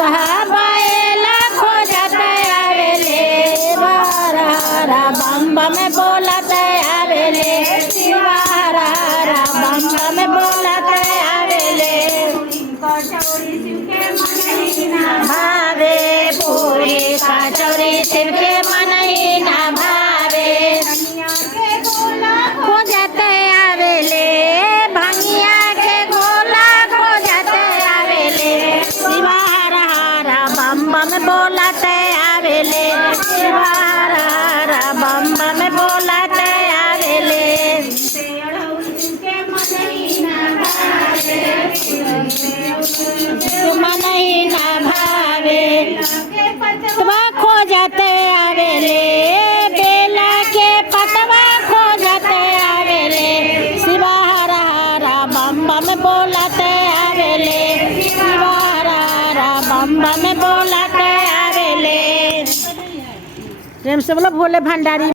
सहबाएला खोजते आवेले हरा हरा बम बम बोलते आवेले शिवा हरा हरा बम बम बोलते आवेले कचौरी शिव के मन ही ना भावे पूरी कचौरी शिव के मन ही ना भावे खोजते आवेले भंगिया के गोला खोजते आवेले शिवा हरा हरा बम बम बोलते आवेले शिवा हरा हरा बम बम बोलते आवेले मन ही ना भावे पतवा खोजते आवेले बेला के पतवा खोजते आवेले शिवा हरा हरा बम बम बोलते आवेले शिवा हरा हरा बम बम बोलते आवेले प्रेम से बोलो भोले भंडारी।